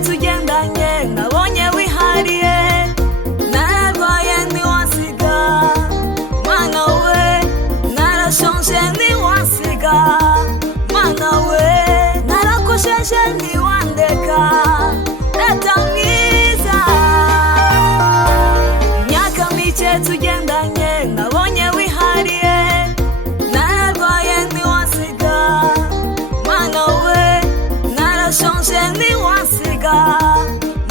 tugendanye nabonye wihariye, nararwaye ntiwansiga mana we, narashonje ntiwansiga mana we, narakosheje ntiwandeka data mwiza. Imyaka mike tugendanye nabonye wihariye, nararwaye ntiwansiga mana we, narashonje ntiwansiga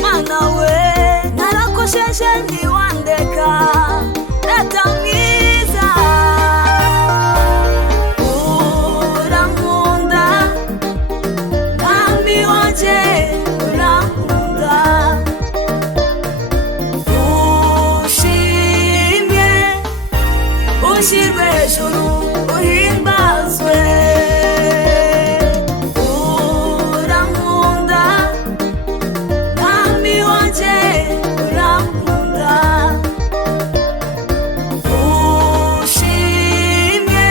mana we, narakosheje ntiwandeka data mwiza. Urankunda mwami wanje, urankunda, ushimye ushyirwe hejuru uhimbazwe. Urankunda mwami wanje, urankunda, ushimye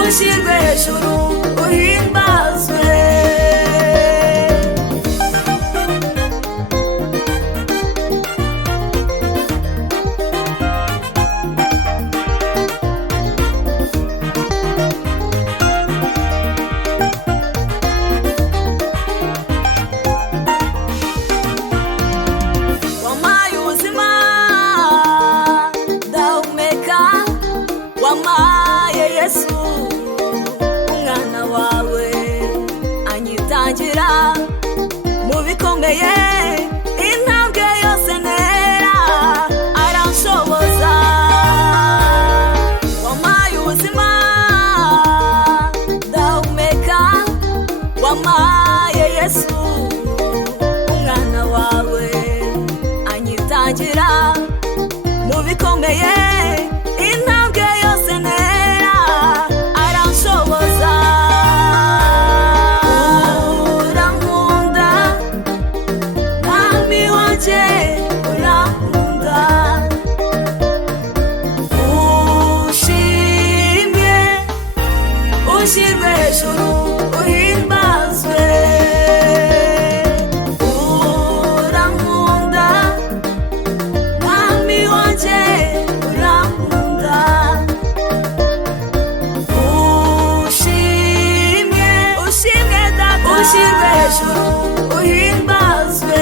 ushyirwe hejuru uhimbazwe. Wampaye ubuzima ndahumeka, wampaye Yesu umwana wawe, anyitangira mu bikomeye, intambwe yose ntera aranshoboza. Wampaye ubuzima ndahumeka, wampaye Yesu umwana wawe, anyitangira mu bikomeye, intambwe yose ntera aranshoboza. Urankunda mwami wanje, urankunda, ushimye ushyirwe hejuru uhimbazwe. Urankunda mwami wanje, urankunda, ushimye data, ushyirwe hejuru uhimbazwe.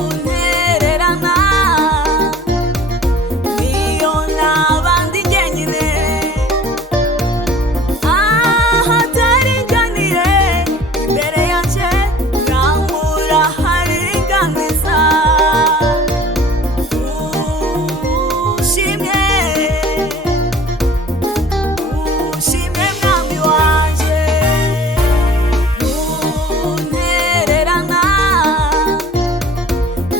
Untererana niyo naba ndi jyenyine, ahataringaniye imbere yanjye nkahura haringaniza. Ushimye mwami wanje, untererana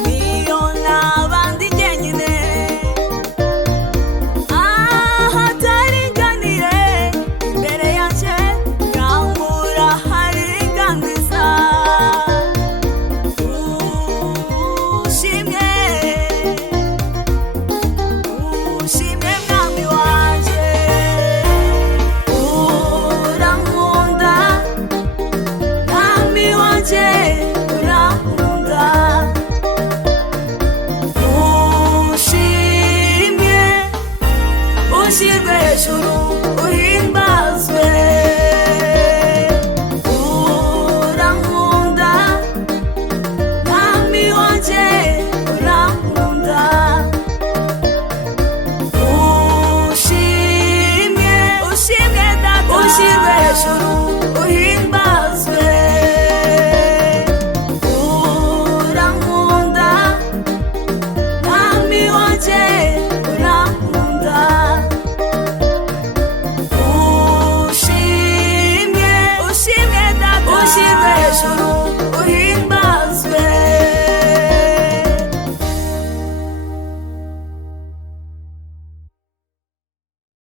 niyo naba ndi jyenyine, ahataringaniye imbere yanjye nkahura haringaniza. Ushimye mwami wanje, urankunda mwami wanje, urankunda, ushimye ushyirwe hejuru